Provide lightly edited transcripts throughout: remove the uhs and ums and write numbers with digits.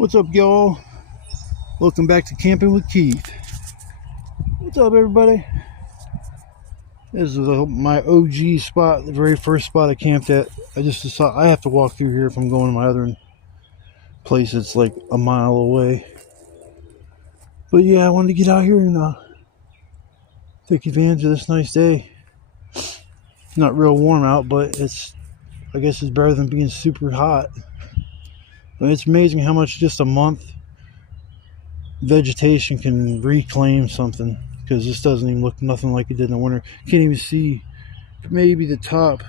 What's up, y'all? Welcome back to Camping with Keith. What's up, everybody? This is my OG spot, the very first spot I camped at. I just decided I have to walk through here if I'm going to my other place that's like a mile away. But yeah, I wanted to get out here and take advantage of this nice day. It's not real warm out, but I guess it's better than being super hot. But it's amazing how much just a month vegetation can reclaim something, because this doesn't even look nothing like it did in the winter. Can't even see maybe the top,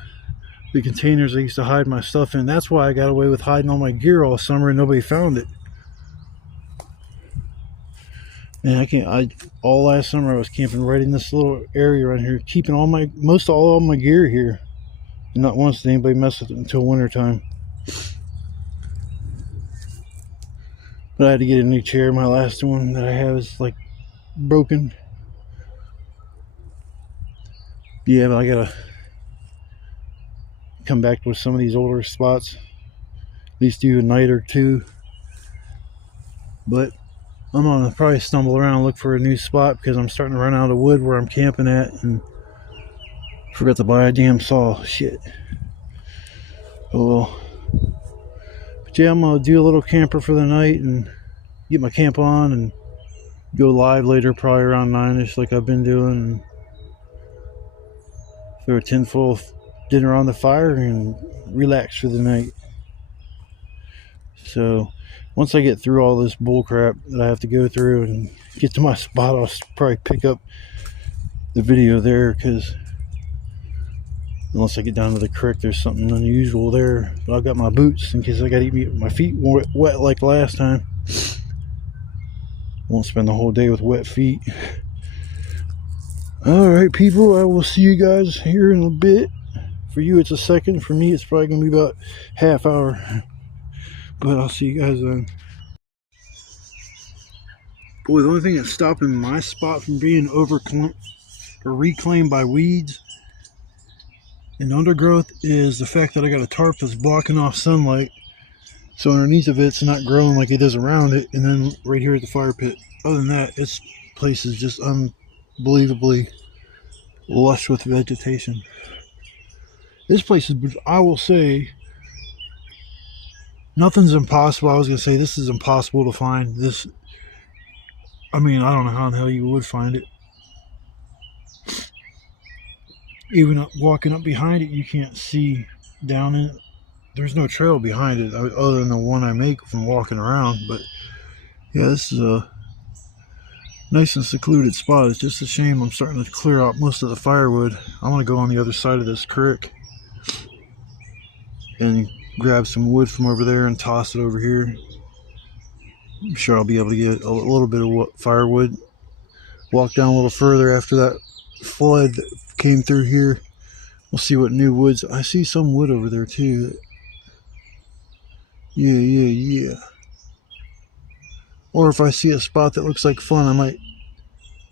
the containers I used to hide my stuff in. That's why I got away with hiding all my gear all summer and nobody found it. And all last summer I was camping right in this little area around here, keeping all my gear here, and not once did anybody mess with it until winter time. But I had to get a new chair. My last one that I have is like broken. Yeah, but I gotta come back with some of these older spots, at least do a night or two. But I'm gonna probably stumble around and look for a new spot, because I'm starting to run out of wood where I'm camping at, and forgot to buy a damn saw. Shit. Oh well. But yeah, I'm gonna do a little camper for the night and get my camp on and go live later, probably around 9ish, like I've been doing, and throw a tin full of dinner on the fire and relax for the night. So once I get through all this bull crap that I have to go through and get to my spot, I'll probably pick up the video there, because unless I get down to the creek, there's something unusual there. But I've got my boots in case I gotta eat my feet wet like last time. Won't spend the whole day with wet feet. Alright, people, I will see you guys here in a bit. For you it's a second, for me it's probably gonna be about half hour. But I'll see you guys then. Boy, the only thing that's stopping my spot from being reclaimed by weeds and undergrowth is the fact that I got a tarp that's blocking off sunlight. So underneath of it's not growing like it does around it. And then right here at the fire pit, other than that, this place is just unbelievably lush with vegetation. This place is, I will say, nothing's impossible. I was going to say this is impossible to find. This, I mean, I don't know how in the hell you would find it. Even walking up behind it, you can't see down in it. There's no trail behind it other than the one I make from walking around. But yeah, this is a nice and secluded spot. It's just a shame I'm starting to clear out most of the firewood. I want to go on the other side of this creek and grab some wood from over there and toss it over here. I'm sure I'll be able to get a little bit of firewood. Walk down a little further after that flood that came through here. We'll see what new woods. I see some wood over there too. Yeah. Or if I see a spot that looks like fun, I might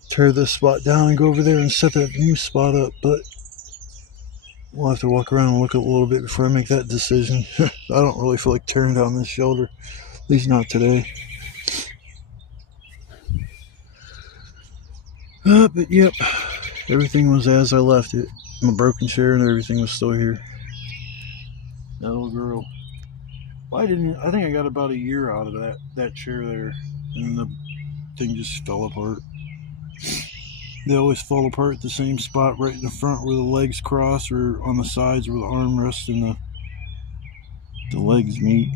tear this spot down and go over there and set that new spot up. But we'll have to walk around and look a little bit before I make that decision. I don't really feel like tearing down this shoulder, at least not today. But yep, everything was as I left it. My broken chair and everything was still here. That little girl. I think I got about a year out of that chair there, and the thing just fell apart. They always fall apart at the same spot, right in the front where the legs cross, or on the sides where the armrest and the legs meet.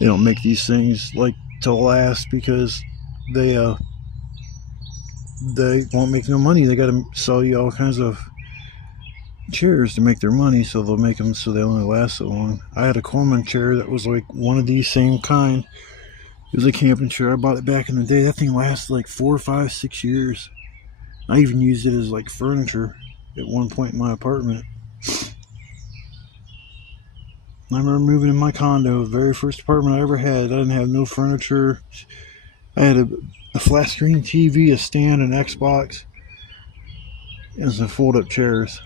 They don't make these things like to last, because they won't make no money. They got to sell you all kinds of chairs to make their money, so they'll make them so they only last so long. I had a Coleman chair that was like one of these same kind. It was a camping chair. I bought it back in the day. That thing lasted like 4, 5, 6 years. I even used it as like furniture at one point in my apartment. I remember moving in my condo, the very first apartment I ever had. I didn't have no furniture. I had a flat screen TV, a stand, an Xbox, and some fold-up chairs.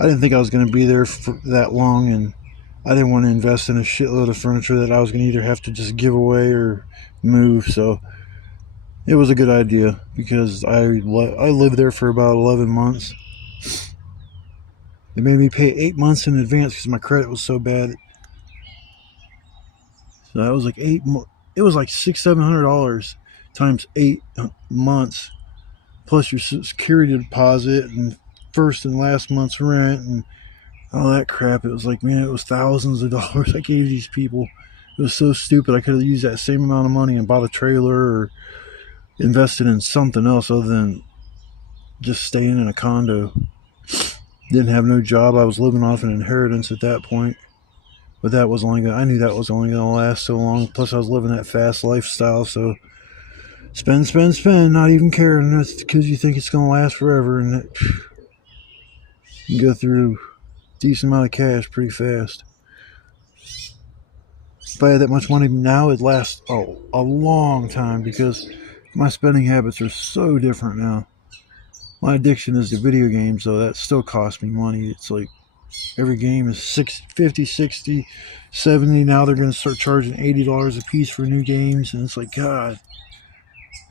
I didn't think I was going to be there for that long, and I didn't want to invest in a shitload of furniture that I was going to either have to just give away or move. So it was a good idea because I lived there for about 11 months. They made me pay 8 months in advance because my credit was so bad. So that was like it was like $600-700 times 8 months, plus your security deposit and first and last month's rent and all that crap. It was like, man, it was thousands of dollars I gave these people. It was so stupid. I could have used that same amount of money and bought a trailer or invested in something else other than just staying in a condo. Didn't have no job. I was living off an inheritance at that point. But that was only I knew that was only going to last so long. Plus, I was living that fast lifestyle. So spend, not even caring. That's because you think it's going to last forever. And you can go through a decent amount of cash pretty fast. If I had that much money now, it'd last a long time because my spending habits are so different now. My addiction is to video games, so that still costs me money. It's like every game is $50, $60, $70. Now they're going to start charging $80 a piece for new games, and it's like, God,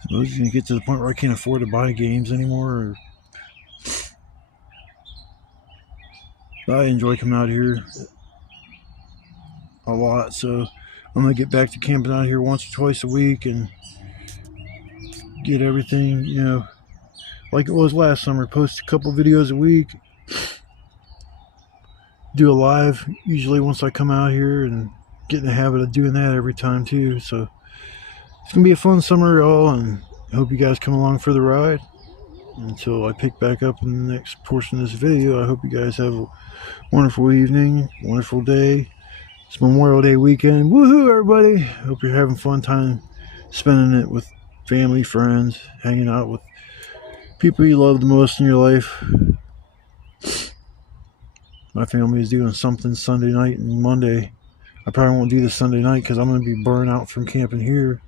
I was going to get to the point where I can't afford to buy games anymore. I enjoy coming out here a lot, so I'm going to get back to camping out here once or twice a week and get everything, like it was last summer. Post a couple videos a week. Do a live usually once I come out here and get in the habit of doing that every time too. So it's gonna be a fun summer, y'all, and I hope you guys come along for the ride. Until I pick back up in the next portion of this video, I hope you guys have a wonderful evening, wonderful day. It's Memorial Day weekend. Woohoo, everybody! Hope you're having fun time spending it with family, friends, hanging out with people you love the most in your life. My family is doing something Sunday night and Monday. I probably won't do this Sunday night because I'm going to be burnt out from camping here.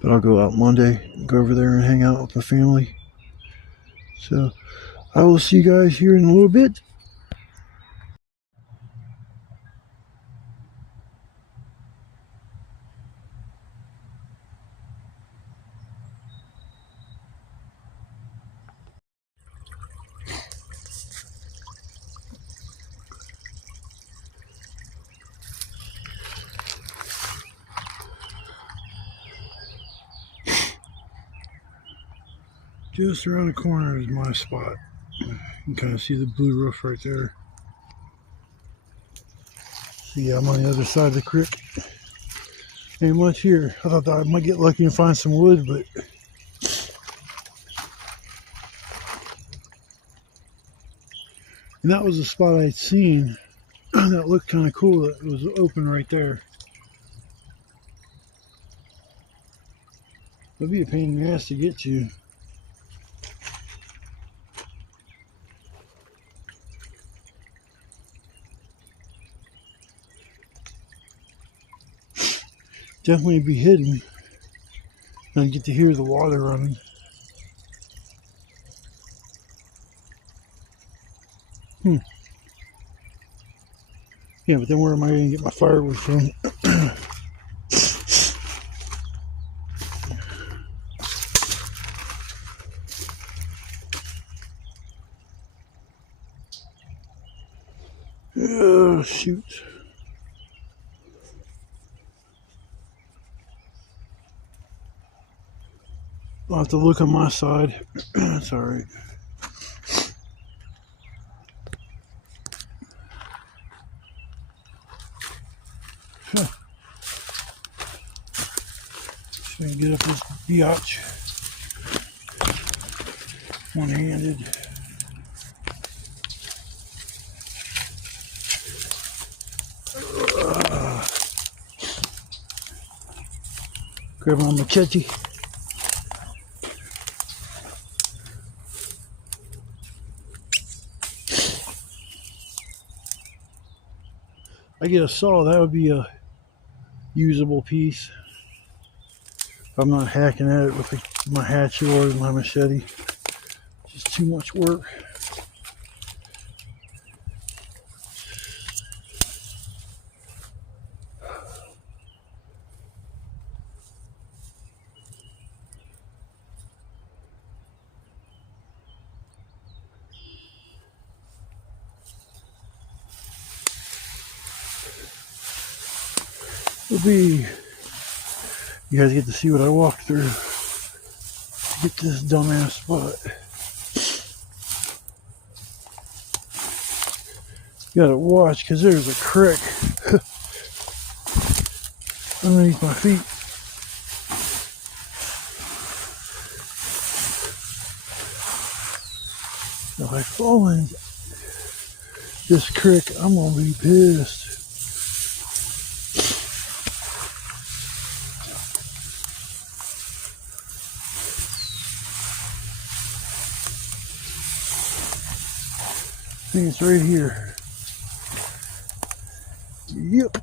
But I'll go out Monday, go over there and hang out with my family. So I will see you guys here in a little bit. Just around the corner is my spot. You can kind of see the blue roof right there. See, I'm on the other side of the creek. Ain't much here. I thought that I might get lucky and find some wood, but and that was the spot I'd seen that looked kind of cool. That was open right there. It'd be a pain in the ass to get to. Definitely be hidden. And I get to hear the water running. Yeah, but then where am I going to get my firewood from? Oh, shoot. I'll have to look on my side. That's all right. Just gonna get up this biatch one-handed. Grab my machete. I get a saw, that would be a usable piece. I'm not hacking at it with my hatchet or my machete. Just too much work. will be, you guys get to see what I walked through to get this dumbass spot. You gotta watch, because there's a creek underneath my feet. If I fall in this creek, I'm gonna be pissed. I think it's right here. Yep.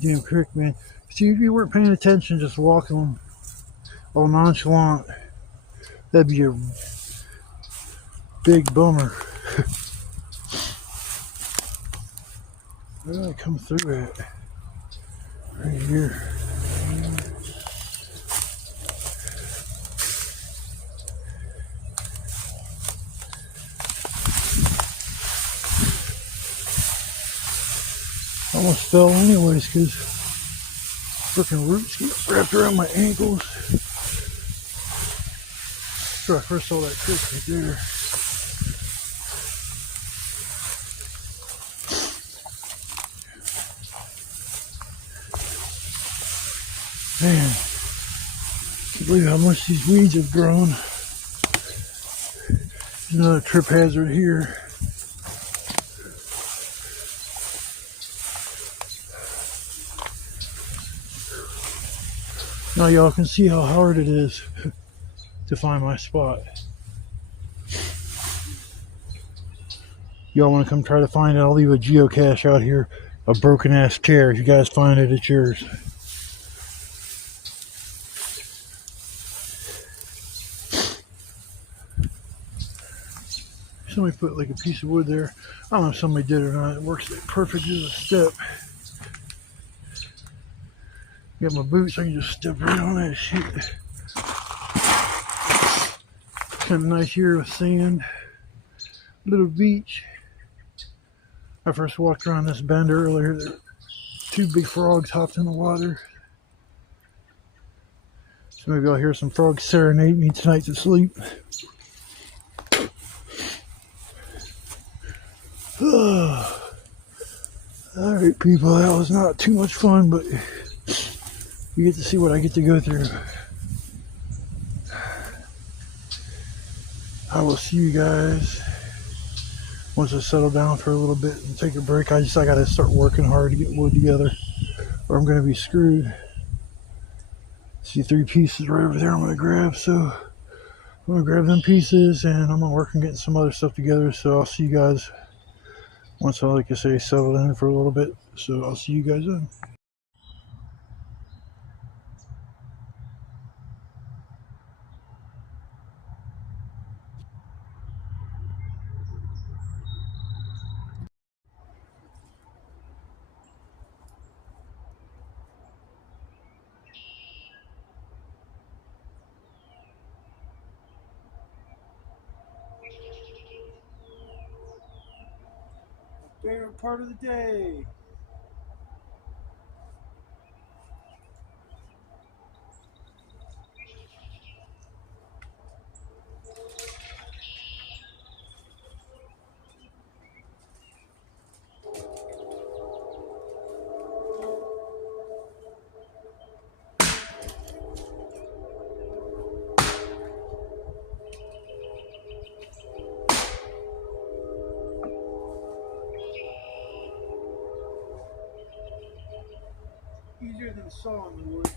Damn creek, man. See, if you weren't paying attention, just walking all nonchalant, that'd be a big bummer. Where did I come through at? Right here. Almost fell anyways, because freaking roots get wrapped around my ankles. So I first saw that creek right there. Man, I can't believe how much these weeds have grown. There's another trip hazard here. Now y'all can see how hard it is to find my spot. Y'all want to come try to find it? I'll leave a geocache out here. A broken ass chair. If you guys find it, it's yours. Somebody put like a piece of wood there. I don't know if somebody did or not. It works perfect as a step. Got my boots, I can just step right on that shit. Kind of nice here with sand. Little beach. I first walked around this bend earlier. There, 2 big frogs hopped in the water. So maybe I'll hear some frogs serenade me tonight to sleep. Alright people, that was not too much fun, but you get to see what I get to go through. I will see you guys once I settle down for a little bit and take a break. I gotta start working hard to get wood together, or I'm gonna be screwed. See 3 pieces right over there I'm gonna grab, so I'm gonna grab them pieces and I'm gonna work on getting some other stuff together. So I'll see you guys once I, like I say, settle in for a little bit. So I'll see you guys then. Favorite part of the day. Easier than sawing the wood.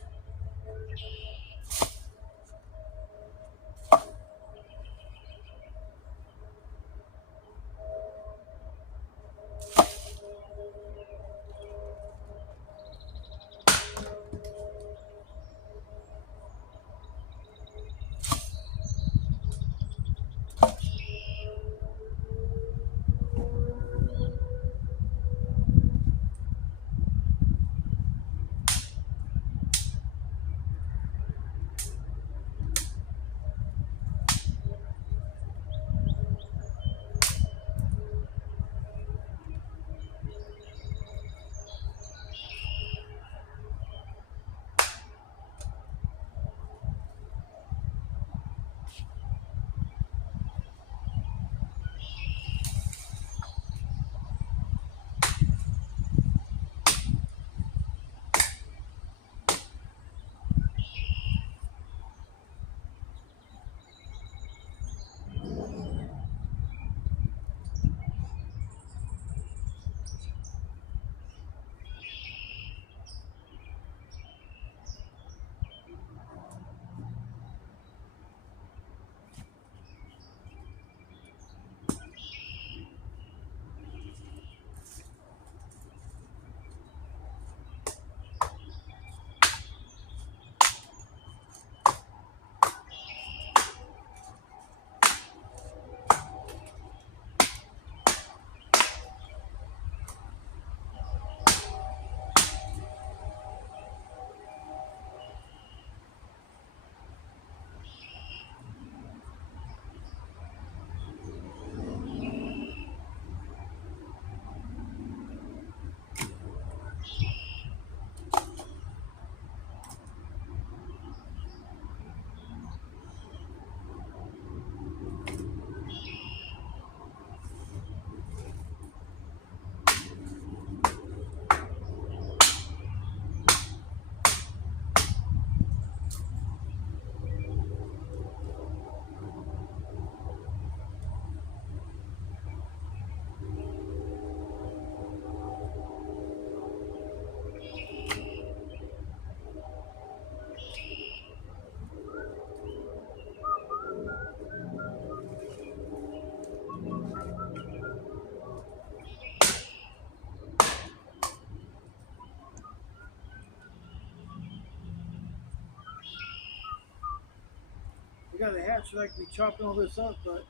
I got a hatch that I can be chopping all this up, but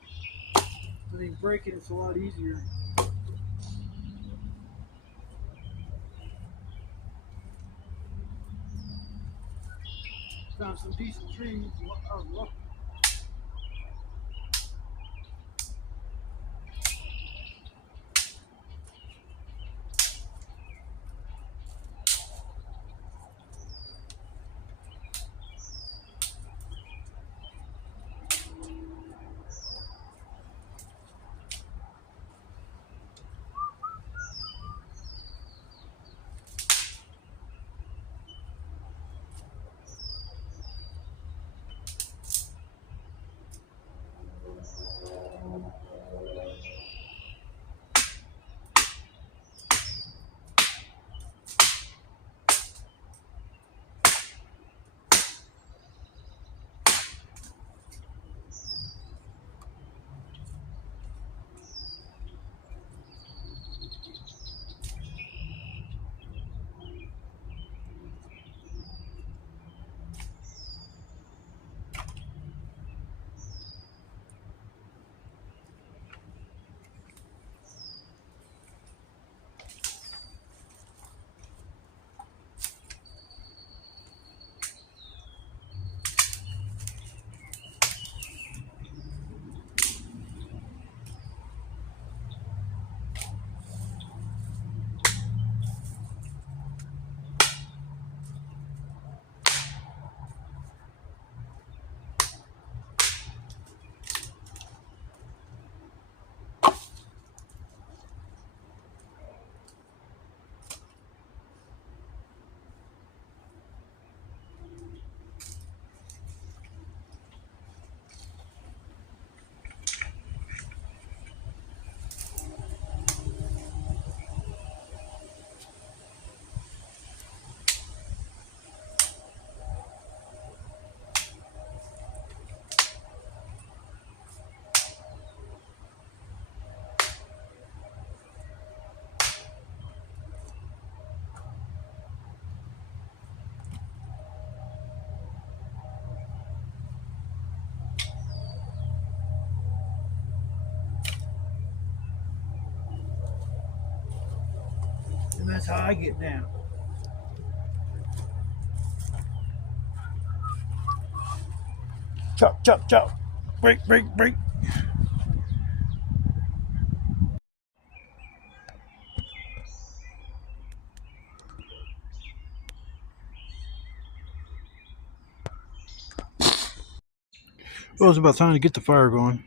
I think breaking it's a lot easier. Found some decent trees. Oh, look. And that's how I get down. Chop, chop, chop. Break, break, break. Well, it's about time to get the fire going.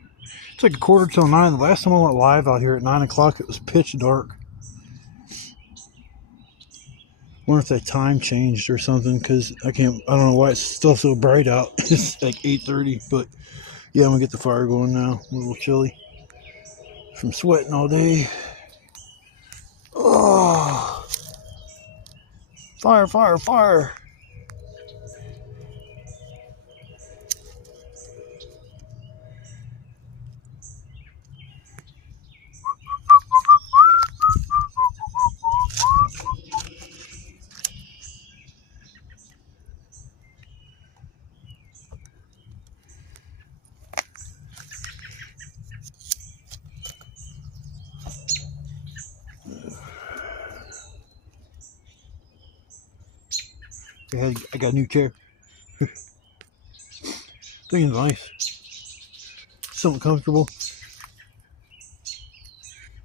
It's like 8:45. The last time I went live out here at 9 o'clock, it was pitch dark. Wonder if that time changed or something, because I don't know why it's still so bright out. It's like 8:30, but yeah, I'm gonna get the fire going now. A little chilly from sweating all day. Oh, fire, fire, fire. I got a new chair. Thing's nice. Something comfortable.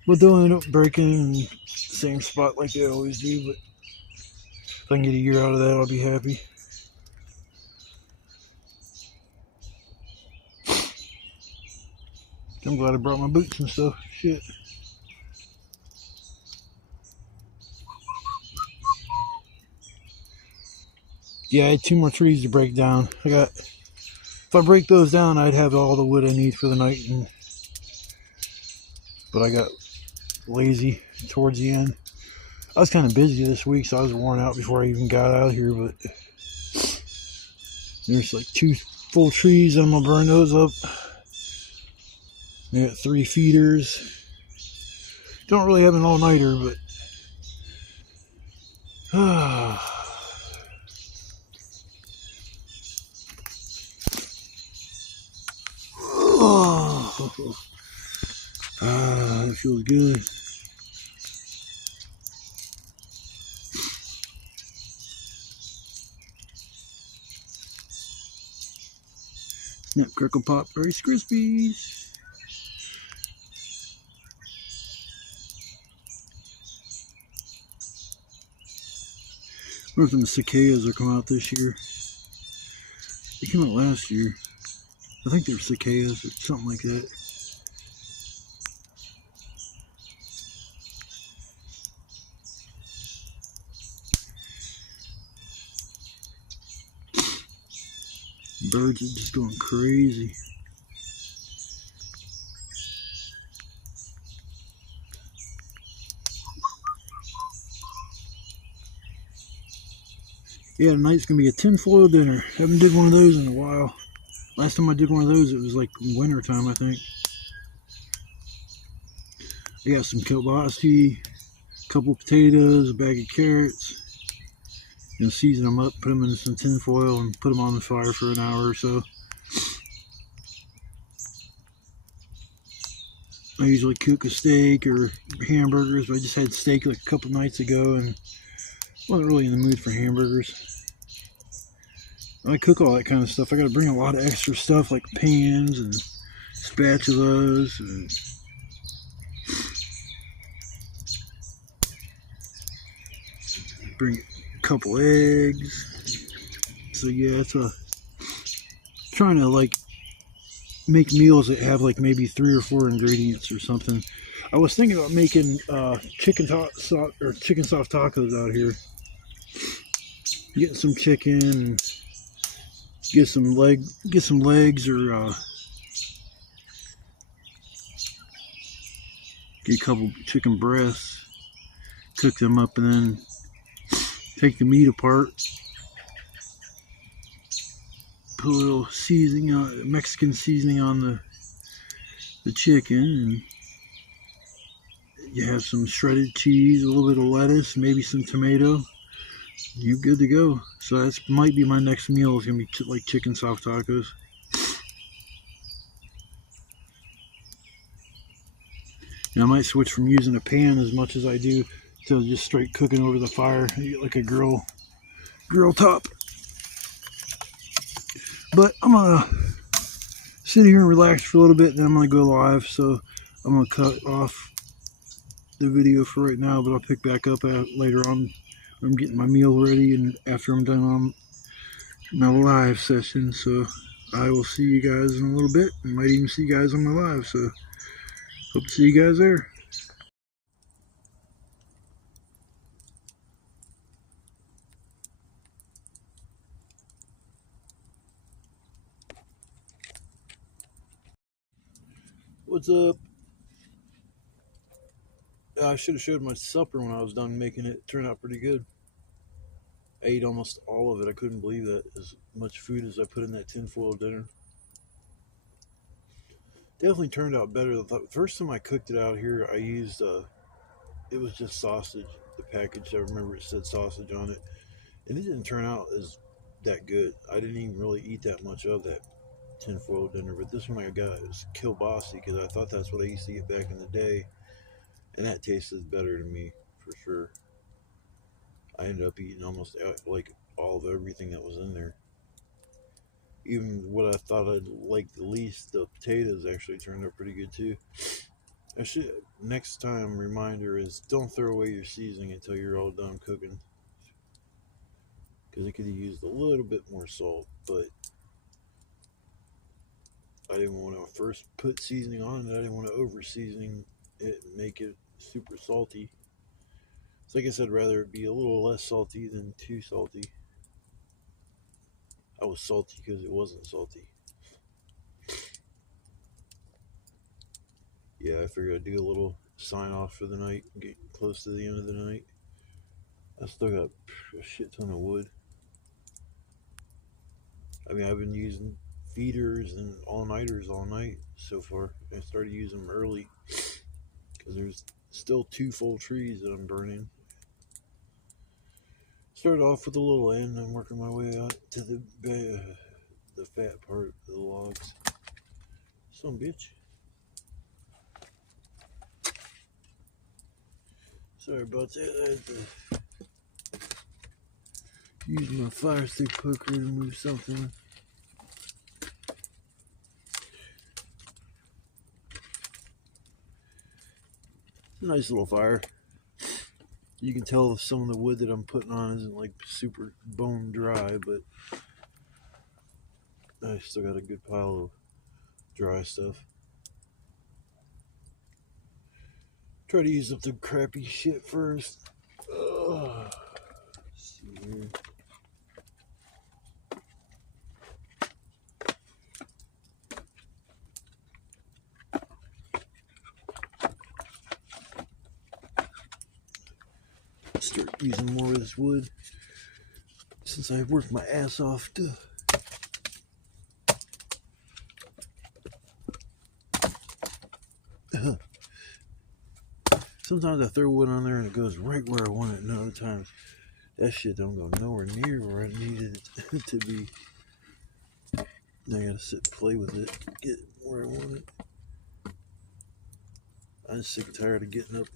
But don't end up breaking in the same spot like they always do. But if I can get a year out of that, I'll be happy. I'm glad I brought my boots and stuff. Shit. Yeah, I had 2 more trees to break down. If I break those down, I'd have all the wood I need for the night. But I got lazy towards the end. I was kind of busy this week, so I was worn out before I even got out here. But there's like 2 full trees, and I'm gonna burn those up. I got 3 feeders. Don't really have an all-nighter, but Ah, that feels good. Snap, crackle, pop, Rice Krispies. I wonder if the cicadas will come out this year. They came out last year. I think they're cicadas or something like that. Birds are just going crazy. Yeah, tonight's gonna be a tinfoil dinner. Haven't did one of those in a while. Last time I did one of those, it was like winter time, I think. I got some kielbasa, a couple potatoes, a bag of carrots, and season them up, put them in some tin foil, and put them on the fire for an hour or so. I usually cook a steak or hamburgers, but I just had steak like a couple nights ago and wasn't really in the mood for hamburgers. I cook all that kind of stuff. I got to bring a lot of extra stuff like pans and spatulas and bring a couple eggs. So yeah, it's trying to like make meals that have like maybe 3 or 4 ingredients or something. I was thinking about making chicken soft tacos out here. Getting some chicken and get some legs or get a couple chicken breasts, cook them up, and then take the meat apart, put a little seasoning on, Mexican seasoning on the chicken, and you have some shredded cheese, a little bit of lettuce, maybe some tomato. You're good to go. So that might be my next meal. It's gonna be like chicken soft tacos. And I might switch from using a pan as much as I do to just straight cooking over the fire, like a grill top. But I'm gonna sit here and relax for a little bit, and then I'm gonna go live. So I'm gonna cut off the video for right now, but I'll pick back up later on. I'm getting my meal ready, and after I'm done on my live session. So I will see you guys in a little bit. I might even see you guys on my live. So hope to see you guys there. What's up? I should have showed my supper when I was done making it. It turned out pretty good. I ate almost all of it. I couldn't believe that, as much food as I put in that tinfoil dinner. Definitely turned out better. The first time I cooked it out here, I used, it was just sausage. The package, I remember it said sausage on it. And it didn't turn out as that good. I didn't even really eat that much of that tinfoil dinner. But this one I got, it was kielbasa, because I thought that's what I used to get back in the day. And that tasted better to me, for sure. I ended up eating almost like all of everything that was in there. Even what I thought I'd like the least, the potatoes actually turned out pretty good too. I should, next time, reminder is don't throw away your seasoning until you're all done cooking, because it could have used a little bit more salt, but I didn't want to first put seasoning on it. I didn't want to over seasoning it and make it super salty. So I guess I'd rather it be a little less salty than too salty. I was salty because it wasn't salty. Yeah, I figured I'd do a little sign off for the night, get close to the end of the night. I still got a shit ton of wood. I mean, I've been using feeders and all-nighters all night so far. I started using them early because there's still 2 full trees that I'm burning. Started off with the little end, and I'm working my way out to the fat part of the logs. Some bitch. Sorry about that. I had to use my fire stick poker to move something. Nice little fire. You can tell some of the wood that I'm putting on isn't like super bone dry, but I still got a good pile of dry stuff. Try to use up the crappy shit first. Let's see here. Start using more of this wood since I worked my ass off to sometimes I throw wood on there and it goes right where I want it, and other times that shit don't go nowhere near where I needed it to be. Now I gotta sit and play with it, get it where I want it. I'm sick and tired of getting up,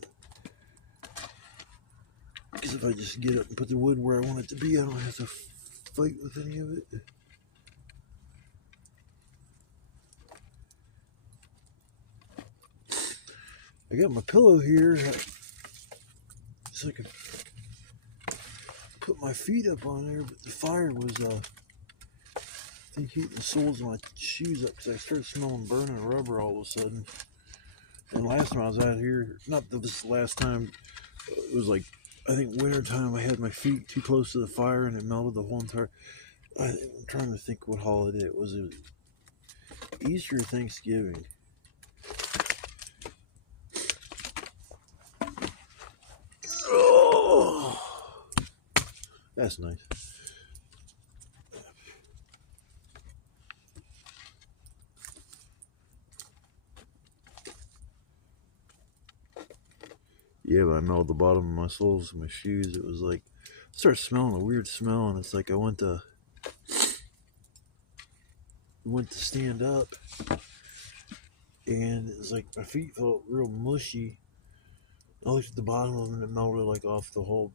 because if I just get up and put the wood where I want it to be, I don't have to fight with any of it. I got my pillow here so I can put my feet up on there, but the fire was I think heating the soles of my shoes up because I started smelling burning rubber all of a sudden. And last time I was out here, not this last time, it was like, I think winter time, I had my feet too close to the fire and it melted the whole entire. I'm trying to think what holiday it was. It was Easter or Thanksgiving. Oh, that's nice. Yeah, but I melted the bottom of my soles of my shoes. It was like, I started smelling a weird smell, and it's like I went to stand up, and it was like my feet felt real mushy. I looked at the bottom of them, and it melted like off the whole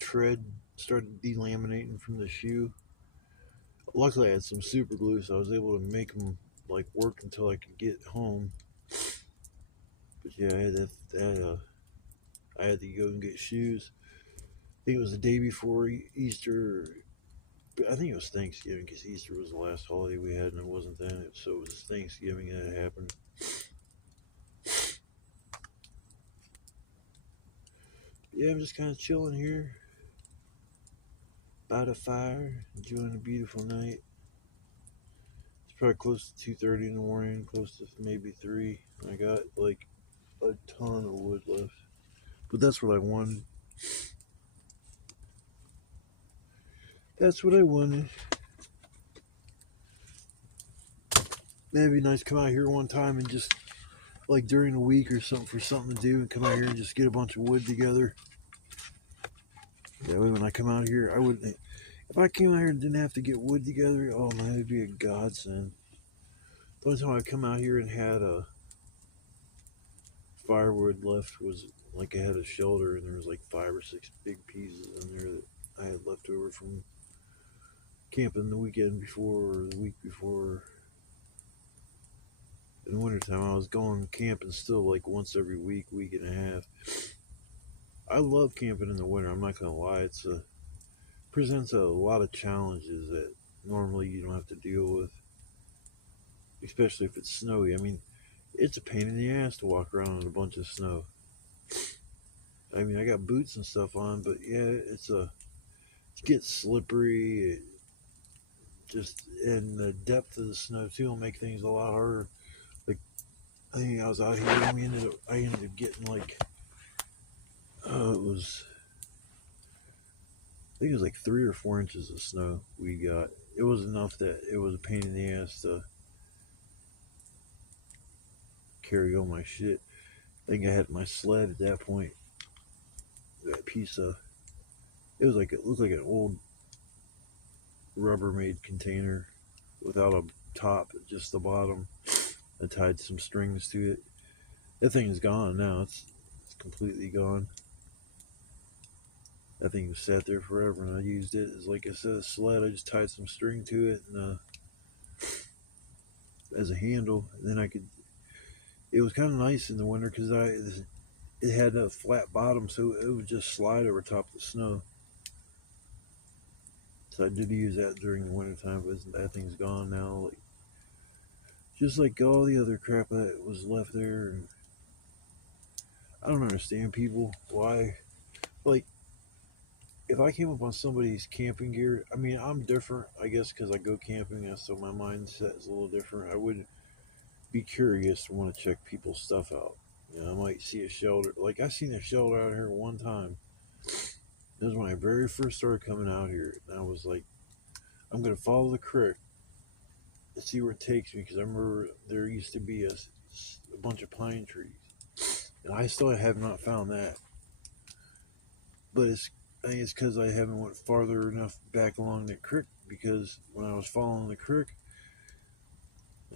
tread started delaminating from the shoe. Luckily, I had some super glue, so I was able to make them like work until I could get home. But yeah, I had to go and get shoes. I think it was the day before Easter. I think it was Thanksgiving because Easter was the last holiday we had, and it wasn't then. So it was Thanksgiving that it happened. Yeah, I'm just kind of chilling here by the fire, enjoying a beautiful night. It's probably close to 2:30 in the morning, close to maybe 3. I got like a ton of wood left, but that's what I wanted. That's what I wanted. Maybe nice to come out here one time and just like during the week or something for something to do, and come out here and just get a bunch of wood together. That way, when I come out here, I wouldn't. If I came out here and didn't have to get wood together, oh man, it'd be a godsend. The only time I come out here and had a firewood left was like I had a shelter, and there was like 5 or 6 big pieces in there that I had left over from camping the weekend before or the week before. In the wintertime, I was going camping still like once every week, week and a half. I love camping in the winter. I'm not gonna lie. It's presents a lot of challenges that normally you don't have to deal with, especially if it's snowy. I mean, it's a pain in the ass to walk around in a bunch of snow. I mean, I got boots and stuff on, but yeah, it gets slippery. And the depth of the snow too will make things a lot harder. Like, I think I was out here and I ended up getting like, I think it was like 3 or 4 inches of snow we got. It was enough that it was a pain in the ass to carry all my shit. I think I had my sled at that point. That piece of, it looked like an old Rubbermaid container without a top, just the bottom. I tied some strings to it. That thing is gone now. It's It's completely gone. That thing sat there forever, and I used it as, like I said, a sled. I just tied some string to it and as a handle. And then I could. It was kind of nice in the winter because it had a flat bottom, so it would just slide over top of the snow. So I did use that during the wintertime, but that thing's gone now. Like, just like all the other crap that was left there. And I don't understand people why. Like, if I came up on somebody's camping gear, I mean, I'm different, I guess, because I go camping, and so my mindset is a little different. I would be curious to want to check people's stuff out. You know, I might see a shelter. Like, I seen a shelter out here one time. It was when I very first started coming out here, and I was like, I'm gonna follow the creek and see where it takes me, because I remember there used to be a bunch of pine trees, and I still have not found that. But I think it's because I haven't went farther enough back along the creek, because when I was following the creek,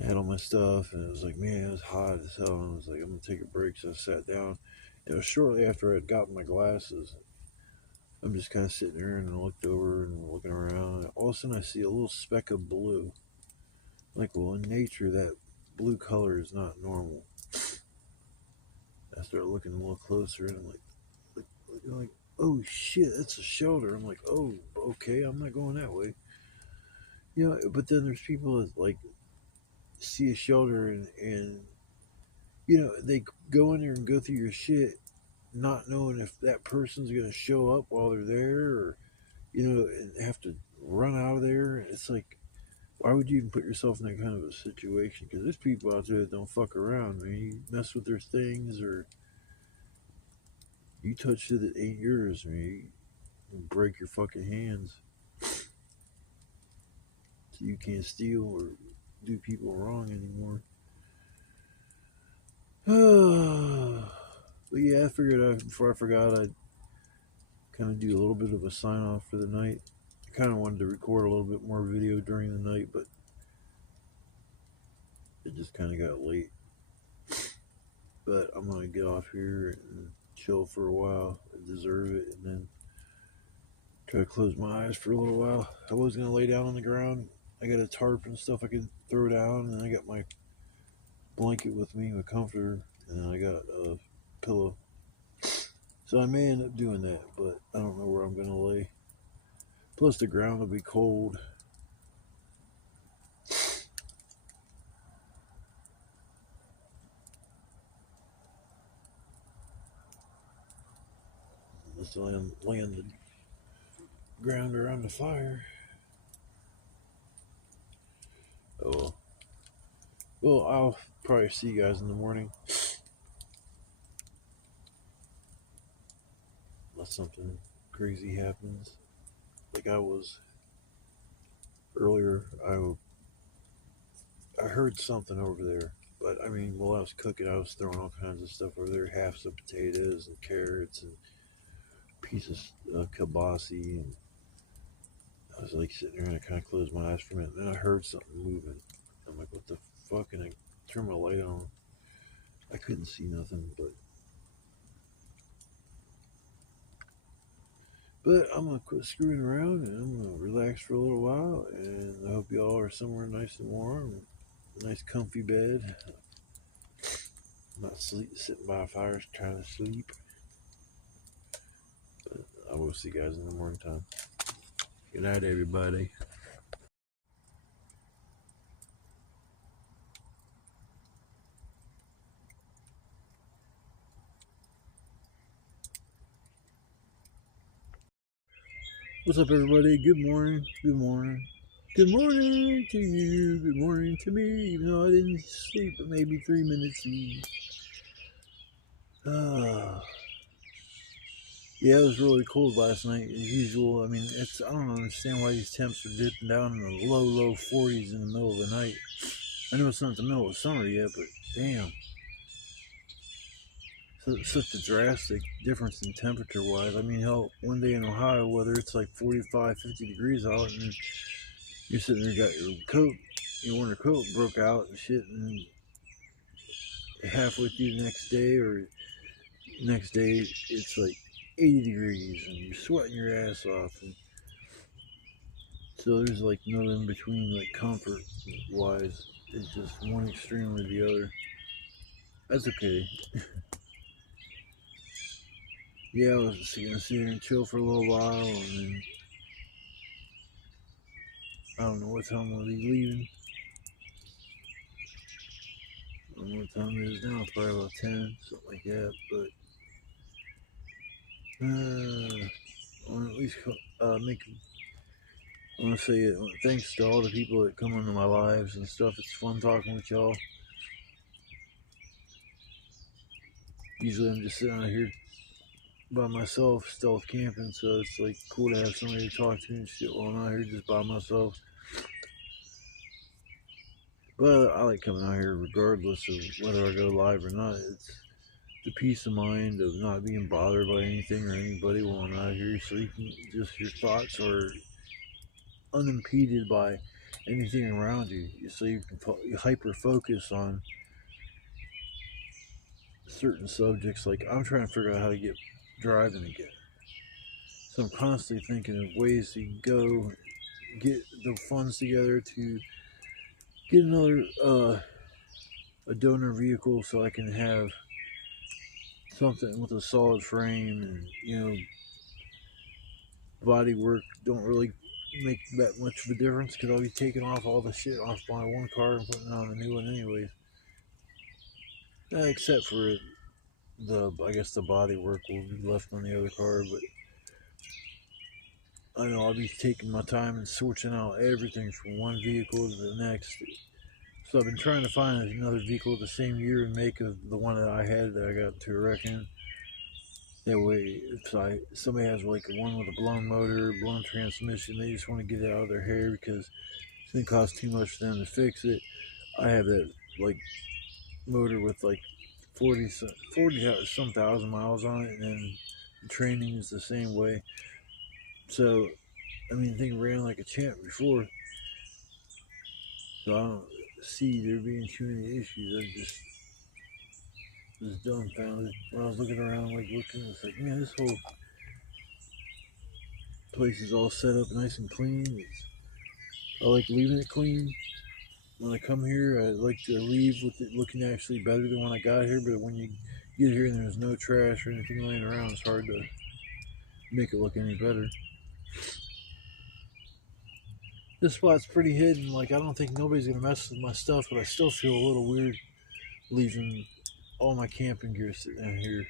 I had all my stuff, and it was like, man, it was hot as hell, and I was like, I'm gonna take a break, so I sat down. It was shortly after I'd gotten my glasses. I'm just kind of sitting there, and I looked over and looking around, and all of a sudden I see a little speck of blue. Like, well, in nature, that blue color is not normal. I start looking a little closer, and I'm like, oh shit, that's a shelter. I'm like, oh, okay, I'm not going that way. You know, but then there's people that like see a shelter and you know, they go in there and go through your shit, not knowing if that person's gonna show up while they're there, or you know, and have to run out of there. It's like, why would you even put yourself in that kind of a situation? Because there's people out there that don't fuck around. I mean, you mess with their things, or you touch shit that ain't yours. I mean, you break your fucking hands. So you can't steal or do people wrong anymore. But yeah, I figured before I forgot, I'd kind of do a little bit of a sign off for the night. I kind of wanted to record a little bit more video during the night, but it just kind of got late. But I'm gonna get off here and chill for a while. I deserve it, and then try to close my eyes for a little while. I was gonna lay down on the ground. I got a tarp and stuff I could throw down, and I got my blanket with me, my comforter, and then I got a pillow. So I may end up doing that, but I don't know where I'm gonna lay. Plus the ground will be cold. Let's laying the ground around the fire. Oh well, I'll probably see you guys in the morning. Unless something crazy happens. Like I was earlier, I heard something over there. But I mean, while I was cooking, I was throwing all kinds of stuff over there, halves of potatoes and carrots and pieces of kielbasa, and I was like sitting there and I kind of closed my eyes for a minute. And then I heard something moving. I'm like, what the fuck? And I turned my light on. I couldn't see nothing, but I'm gonna quit screwing around and I'm gonna relax for a little while. And I hope y'all are somewhere nice and warm, a nice comfy bed. I'm not sitting by a fire trying to sleep. But I will see you guys in the morning time. Good night, everybody. What's up, everybody? Good morning. Good morning. Good morning to you. Good morning to me. Even though I didn't sleep but maybe 3 minutes each. Yeah, it was really cold last night as usual. I mean, I don't understand why these temps are dipping down in the low 40s in the middle of the night. I know it's not the middle of summer yet, but damn. So it's such a drastic difference in temperature wise. I mean, hell, one day in Ohio, whether it's like 45, 50 degrees out, and you're sitting there, got your coat, your winter coat broke out and shit, and halfway through the next day, or next day it's like 80 degrees and you're sweating your ass off. And so there's like no in between, like comfort wise. It's just one extreme or the other. That's okay. Yeah, I was just gonna sit here and chill for a little while, and then I don't know what time I'll be leaving. I don't know what time it is now. Probably about 10, something like that. But I want to at least make. I want to say thanks to all the people that come into my lives and stuff. It's fun talking with y'all. Usually I'm just sitting out here by myself, stealth camping, so it's like cool to have somebody to talk to and shit while I'm out here just by myself. But I like coming out here regardless of whether I go live or not. It's the peace of mind of not being bothered by anything or anybody while I'm out here, so you can just, your thoughts are unimpeded by anything around you, so you can hyper focus on certain subjects. Like I'm trying to figure out how to get driving again, so I'm constantly thinking of ways to go get the funds together to get another a donor vehicle so I can have something with a solid frame. And body work don't really make that much of a difference because I'll be taking off all the shit off my one car and putting on a new one anyways. Except for I guess the body work will be left on the other car, but I know I'll be taking my time and switching out everything from one vehicle to the next. So I've been trying to find another vehicle the same year and make of the one that I had that I got to a wreck in. That way, if somebody has like one with a blown motor, blown transmission, they just want to get it out of their hair because it's gonna cost too much for them to fix it. I have that like motor with like 40 some thousand miles on it, and then the training is the same way. So I mean, the thing ran like a champ before, so I don't see there being too many issues. I just was dumbfounded when I was looking around, like looking. It's like, man, this whole place is all set up nice and clean. I like leaving it clean. When I come here, I like to leave with it looking actually better than when I got here. But when you get here and there's no trash or anything laying around, it's hard to make it look any better. This spot's pretty hidden. Like, I don't think nobody's gonna mess with my stuff, but I still feel a little weird leaving all my camping gear sitting down here.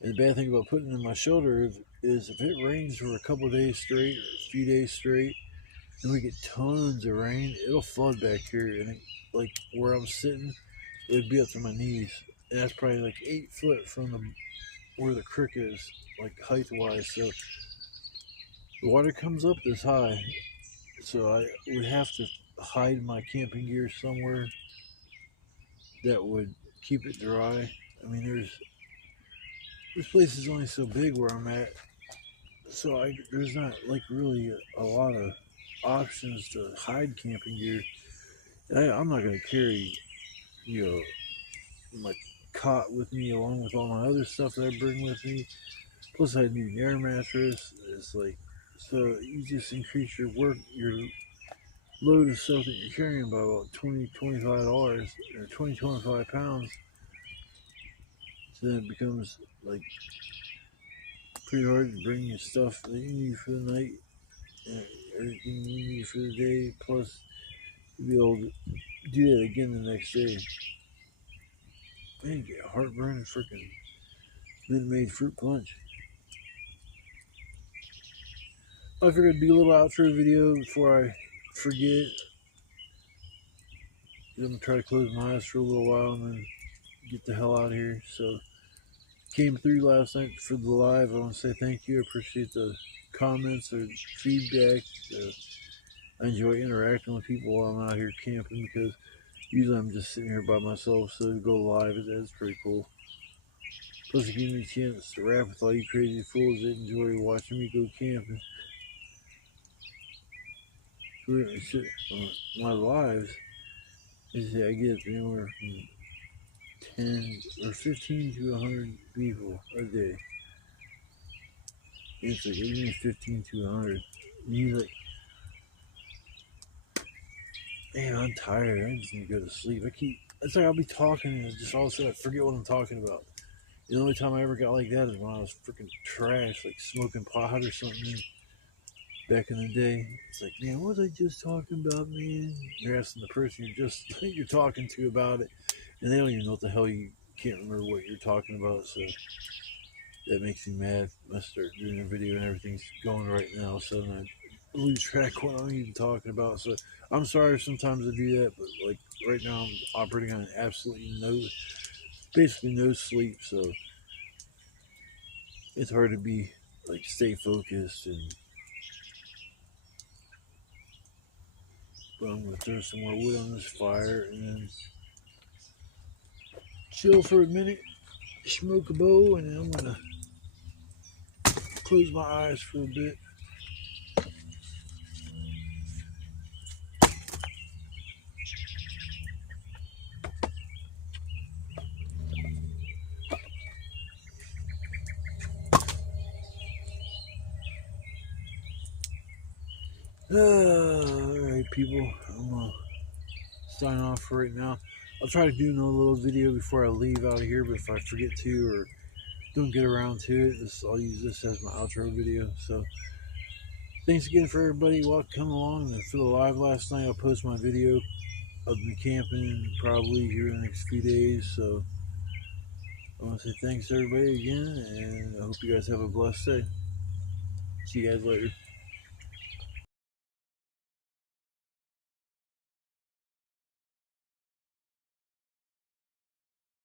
And the bad thing about putting it in my shoulder is if it rains for a couple of days straight or a few days straight, and we get tons of rain, it'll flood back here. And like where I'm sitting, it'd be up to my knees. And that's probably like 8 foot from where the creek is, like height wise. So the water comes up this high. So I would have to hide my camping gear somewhere that would keep it dry. I mean, this place is only so big where I'm at, so there's not like really a lot of options to hide camping gear. And I'm not gonna carry, you know, my cot with me along with all my other stuff that I bring with me. Plus, I need an air mattress. It's like, so you just increase your load of stuff that you're carrying by about $25 or 25 pounds. So then it becomes like pretty hard to bring your stuff that you need for the night and everything you need for the day. Plus, you'll be able to do that again the next day. Man, you get heartburn and freaking Minute Maid fruit punch. I figured it'd be a little outro video before I forget. I'm gonna try to close my eyes for a little while and then get the hell out of here. So, came through last night for the live. I want to say thank you. I appreciate the comments or feedback. I enjoy interacting with people while I'm out here camping because usually I'm just sitting here by myself. So to go live, that's pretty cool. Plus, it gives me a chance to rap with all you crazy fools that enjoy watching me go camping. Shit, my lives is I get anywhere from 10 or 15 to 100 people a day. And it's like, what do you mean 15 to 100? And he's like, man, I'm tired. I just need to go to sleep. It's like I'll be talking and just all of a sudden I forget what I'm talking about. The only time I ever got like that is when I was freaking trash, like smoking pot or something back in the day. It's like, man, what was I just talking about, man? You're asking the person you're talking to about it, and they don't even know what the hell you can't remember what you're talking about. So that makes me mad. I start doing a video and everything's going right now, so I lose track of what I'm even talking about. So I'm sorry if sometimes I do that, but like right now I'm operating on basically no sleep, so it's hard to be like stay focused. But I'm gonna throw some more wood on this fire and then chill for a minute, smoke a bowl, and then I'm gonna close my eyes for a bit. Alright, people, I'm gonna sign off for right now. I'll try to do another little video before I leave out of here, but if I forget to or don't get around to it, I'll use this as my outro video. So thanks again for everybody coming along. And for the live last night, I'll post my video of me camping probably here in the next few days. So I want to say thanks to everybody again, and I hope you guys have a blessed day. See you guys later.